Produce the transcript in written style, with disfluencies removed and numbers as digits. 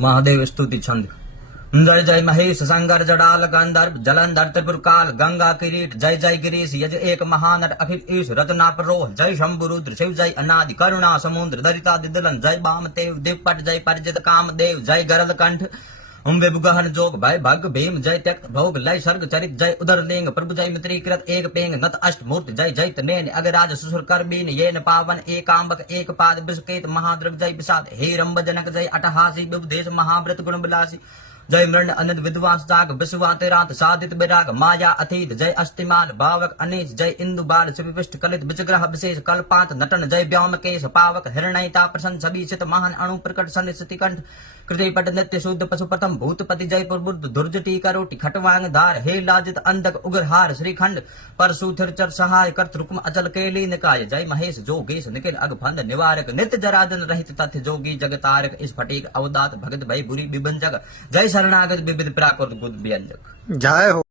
महादेव स्तुति छंद। जय जय महेश संगर जडाल गंधर्व जलंधर त्रिपुर काल गंगा किरीट जय जय गिरीश यज एक महानर अखिल ईश रत्ना प्रोह जय शंभु रुद्र शिव जय अनादि करुणा समुद्र दरिता दिदलन जय बामदेव दिवपट जय परिजित कामदेव जय गरल कंठ विभुगहन जोग भय भग भीम जय त्यक्त भोग लय सर्ग चरित जय उदरलिंग प्रभु जय मित्रीकृत एक पेंग नत अष्ट मूर्ति जय जय तनेन अगराज सुसुर कर बीन येन पावन एकांबक एक पाद विषकेत महाद्रग जय विषाद हे रंब जनक जय अटहासी विभदेश महाव्रत गुण बिलासी जय मृण अनंत विद्वांस जाग विश्वातिरांत साधित विराग माया अतीत जय अस्तिमाल भावक अनेज जय इंदु बाल शिविष्ट कलित विचग्रह विशेष कल्पांत नटन जय व्योमकेश पावक हिरणयता प्रसन्न सभी सित महान अणु प्रकट सन्निस्थिति कंठ कृतिपट नित्य शुद्ध पशु प्रथम भूतपति जयपुर बुद्ध दुर्जटी करोटी खटवांग धार हे लाजित अंधक उग्रहार श्रीखंड परशुथिर चर सहाय कर्त रुक्म अचल केली निकाय जय महेश जोगेश निखिल अगफंद निवारक नित्य जराजन रहित तथ्य जोगी जगतारक इस फटीक अवदात भगत भय बुरी विभंजक जय शरणागत विविध प्राकृत गुद व्यंजक। जय हो।